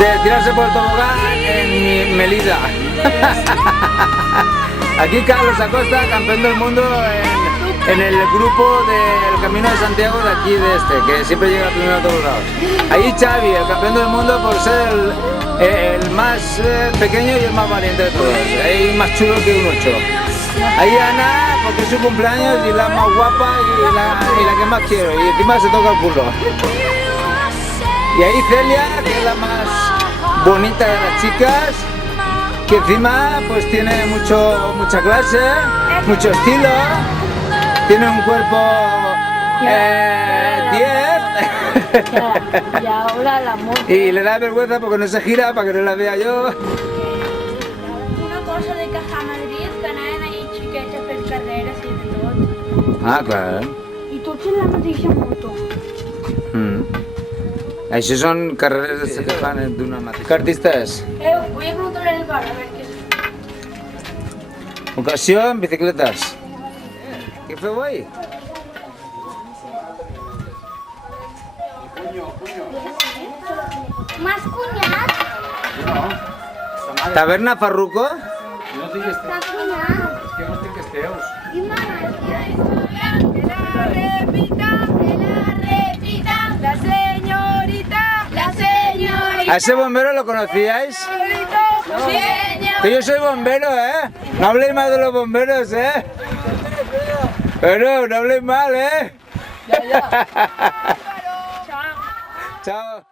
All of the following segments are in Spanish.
de tirarse por el tobogán en Melilla. Aquí Carlos Acosta, campeón del mundo en el grupo del Camino de Santiago de aquí de que siempre llega primero a todos lados. Ahí Xavi, el campeón del mundo por ser el más pequeño y el más valiente de todos. Ahí más chulo que un 8. Ahí Ana, porque es su cumpleaños y la más guapa y la que más quiero. Y encima se toca el culo. Y ahí Celia, que es la más bonita de las chicas, que encima pues tiene mucha clase, mucho estilo, tiene un cuerpo 10 Y ahora la moto. y le da vergüenza porque no se gira para que no la vea yo. Una cosa de Caja Madrid, que anaven ahir xiquets a fer carreres i de tot. Ah, clar. I tots en la mateixa moto. Això són carreres que fan d'una mateixa. Que artista és? Voy a preguntarle el bar, a ver qué es. Ocasió en bicicletes. Què feu ahí? M'has cunyat? Taverna Farruko? T'has cunyat? Que no estic esteus. I mama, ¿A ese bombero lo conocíais? señor. Que yo soy bombero, ¿eh? No habléis mal de los bomberos, ¿eh? Pero no habléis mal, ¿eh? Chao.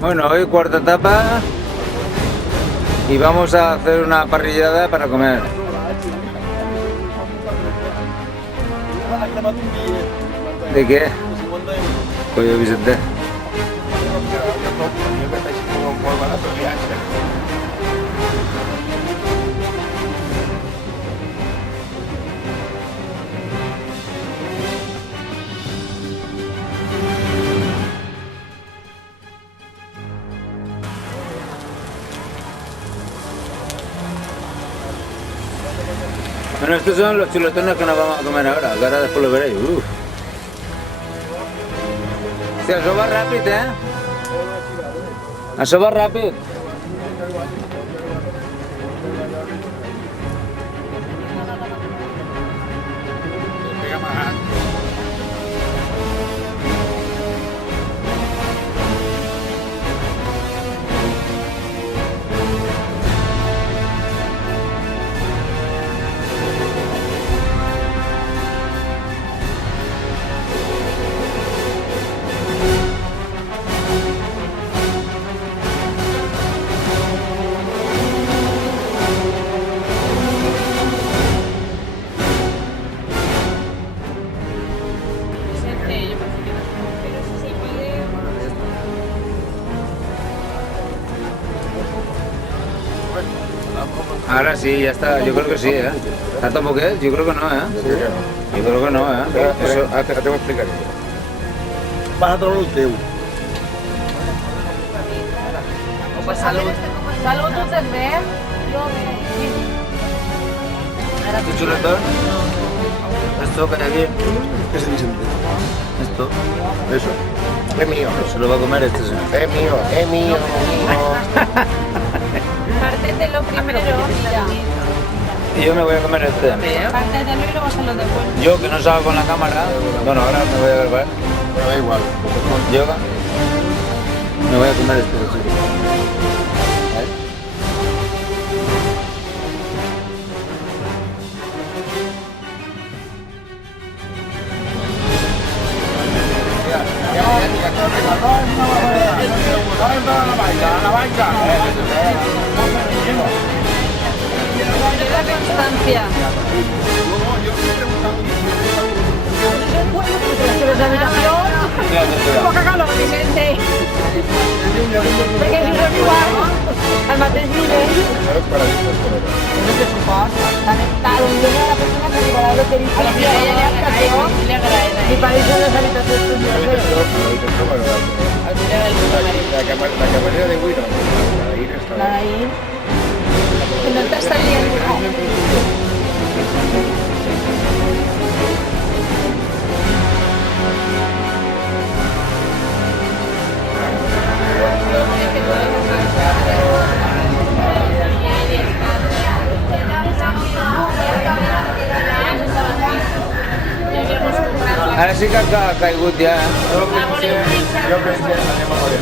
Bueno, hoy cuarta etapa y vamos a hacer una parrillada para comer. ¿De qué? Pollo Vicente. Bueno, estos son los chuletones que nos vamos a comer ahora, que ahora después lo veréis. Uf. Sí, això va ràpid, eh? Això va ràpid. Ahora sí, ya está, yo creo que sí, ¿eh? ¿Tanto poquet? Yo creo que no, ¿eh? Yo creo que no, ¿eh? Eso, Ara te ho explicaré. Vas a trobar el teu. Pues salud. Salud, tú también. ¿Tu chuletón? ¿Esto que hay aquí? ¿Qué se dice? ¿Esto? Eso. Es mío. Se lo va a comer este señor. Es mío, es mío. Pártetelo primero. Y yo me voy a comer este. Pártetelo y luego se lo devuelvo. Yo que no salgo con la cámara, bueno, ahora me voy a grabar. Bueno, da igual. Yo me voy a comer este. Sí. La constancia. Poca calor, Vicente. Perquè si som igual, al mateix nivell. No te supas. Potser la persona que arribarà a l'hotelista i li pareixen les habitacions La camarera de Wiro. La d'ahir. Que no t'està dient. Ara sí que ha caigut ja, eh? Jo pensé anem a morir.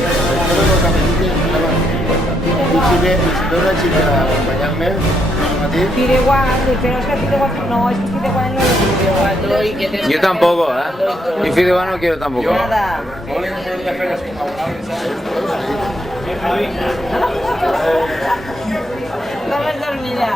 I si ve una xica acompanyant-me al matí, Fideuà, pero es que Fideuà no, es que Fideuà no lo dice. Yo tampoco, ¿eh? Y fideuà no quiero tampoco. Nada. Estamos dormida.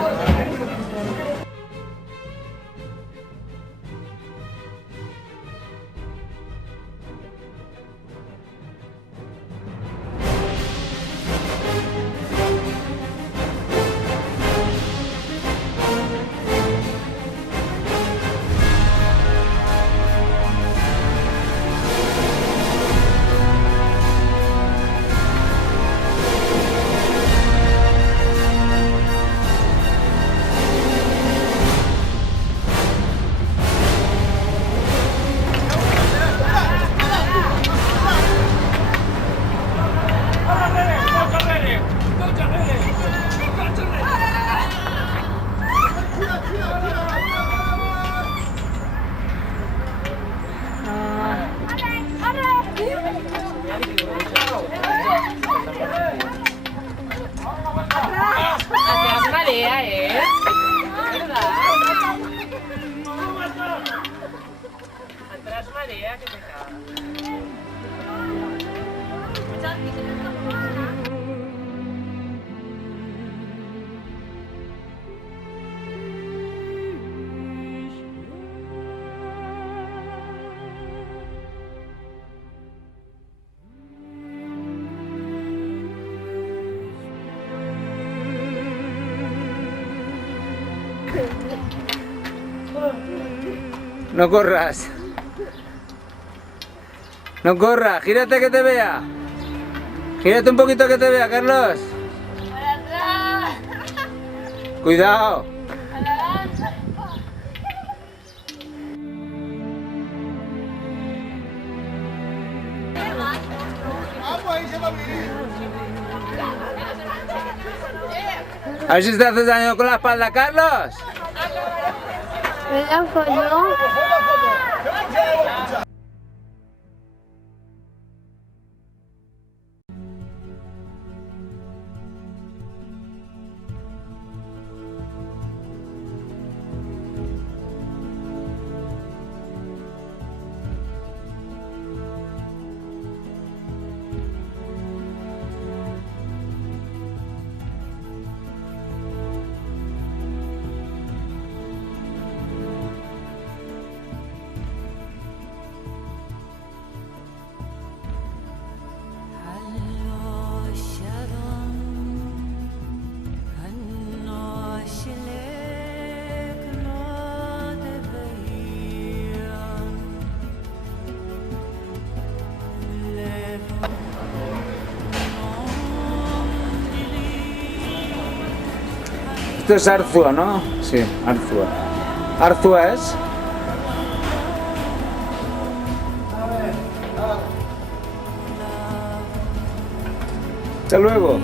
Hacías marea, ¿eh? ¿Verdad? Atrás marea que te cagas. No corras. No corras, gírate que te vea. Gírate un poquito que te vea, Carlos. Para atrás. Cuidado. Adelante. A ver si te haces daño con la espalda, Carlos. ¿Me da follón? Esto es Arzúa, ¿no? Sí, Arzúa. Arzúa es. Hasta luego.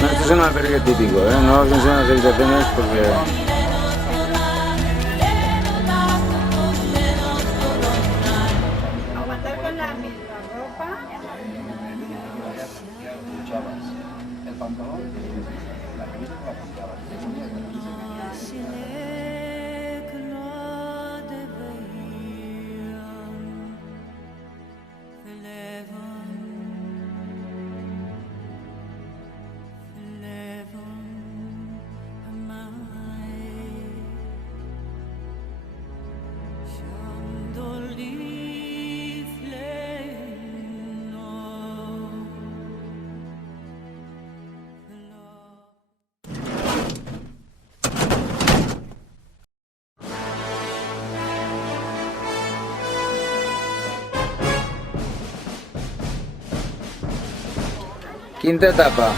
No, esto es un albergue típico, ¿eh? No os enseño las habitaciones porque... Aguantar con la misma ropa. El pantalón, la camisa no la apuntaba. Quinta etapa.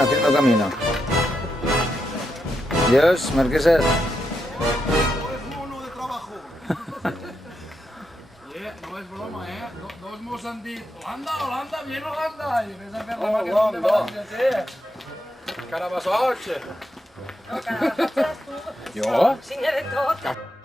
Haciendo camino. Dios, Marquesa. No es broma, ¿eh? Dos mos han dit Holanda, Holanda, bien Holanda! I vés a fer la màquina Holanda. de València, sí. Carabassots! No, cada vegada tu. Jo? Sinya de tot.